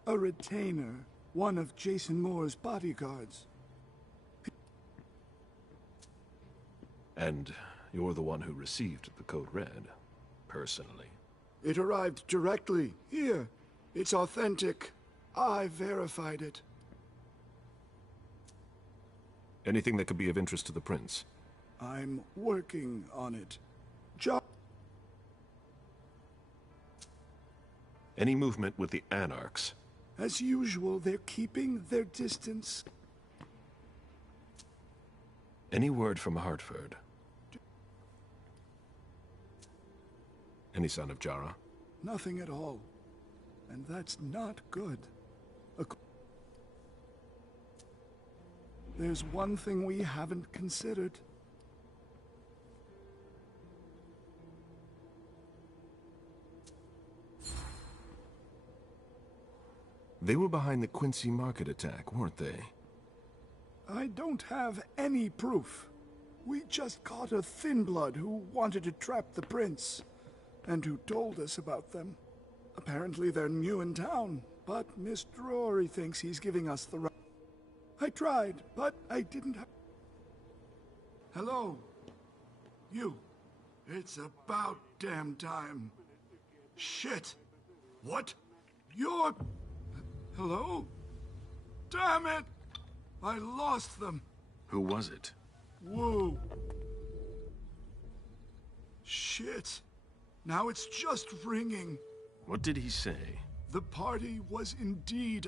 A retainer, one of Jason Moore's bodyguards. And you're the one who received the Code Red, personally. It arrived directly here. It's authentic. I verified it. Anything that could be of interest to the prince? I'm working on it. Any movement with the Anarchs? As usual, they're keeping their distance. Any word from Hartford? Any sign of Jara? Nothing at all. And that's not good. There's one thing we haven't considered. They were behind the Quincy Market attack, weren't they? I don't have any proof. We just caught a thin blood who wanted to trap the prince, and who told us about them. Apparently they're new in town, but Mr. Rory thinks he's giving us the right. I tried, but I didn't have... Hello? You. It's about damn time. Shit. What? You're... Hello? Damn it! I lost them. Who was it? Whoa. Shit. Now it's just ringing. What did he say? The party was indeed...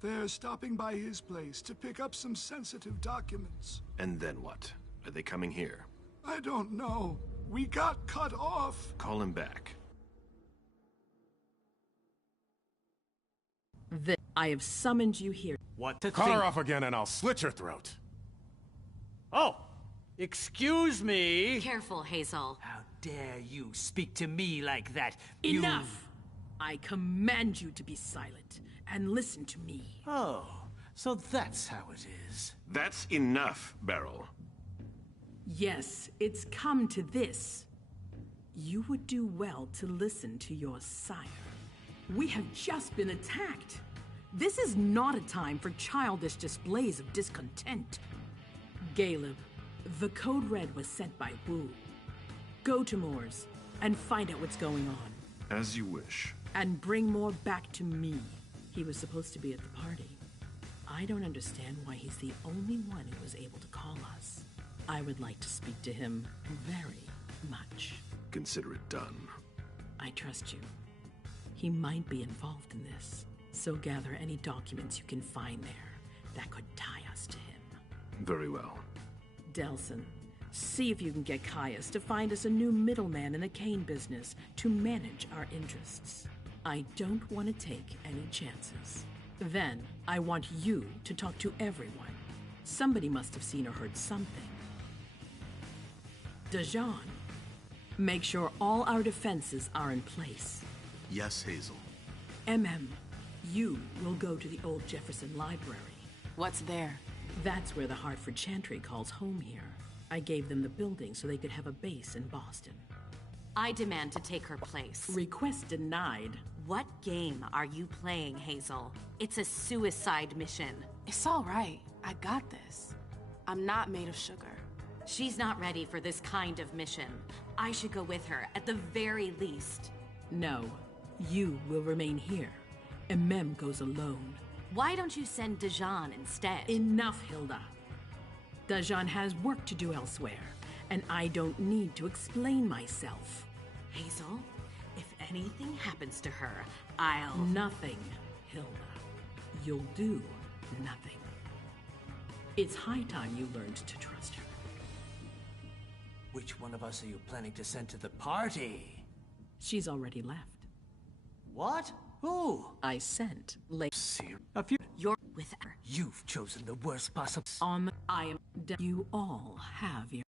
They're stopping by his place to pick up some sensitive documents. And then what? Are they coming here? I don't know. We got cut off. Call him back. I have summoned you here. What to Call think? her off again and I'll slit your throat. Oh, excuse me. Careful, Hazel. How dare you speak to me like that? Enough! I command you to be silent and listen to me. Oh, so that's how it is. That's enough, Beryl. Yes, it's come to this. You would do well to listen to your sire. We have just been attacked. This is not a time for childish displays of discontent. Caleb, the Code Red was sent by Wu. Go to Moore's and find out what's going on. As you wish. And bring more back to me. He was supposed to be at the party. I don't understand why he's the only one who was able to call us. I would like to speak to him very much. Consider it done. I trust you. He might be involved in this, so gather any documents you can find there that could tie us to him. Very well. Delson, see if you can get Caius to find us a new middleman in the cane business to manage our interests. I don't want to take any chances. Then, I want you to talk to everyone. Somebody must have seen or heard something. Dajan, make sure all our defenses are in place. Yes, Hazel. You will go to the old Jefferson Library. What's there? That's where the Hartford Chantry calls home here. I gave them the building so they could have a base in Boston. I demand to take her place. Request denied. What game are you playing, Hazel? It's a suicide mission. It's all right. I got this. I'm not made of sugar. She's not ready for this kind of mission. I should go with her, at the very least. No, you will remain here. Goes alone. Why don't you send Dajan instead? Enough, Hilda. Dajan has work to do elsewhere, and I don't need to explain myself. Hazel, if anything happens to her, I'll... Nothing, Hilda. You'll do nothing. It's high time you learned to trust her. Which one of us are you planning to send to the party? She's already left. What? Who? I sent late. You're with her. You've chosen the worst possible. I am. You all have your.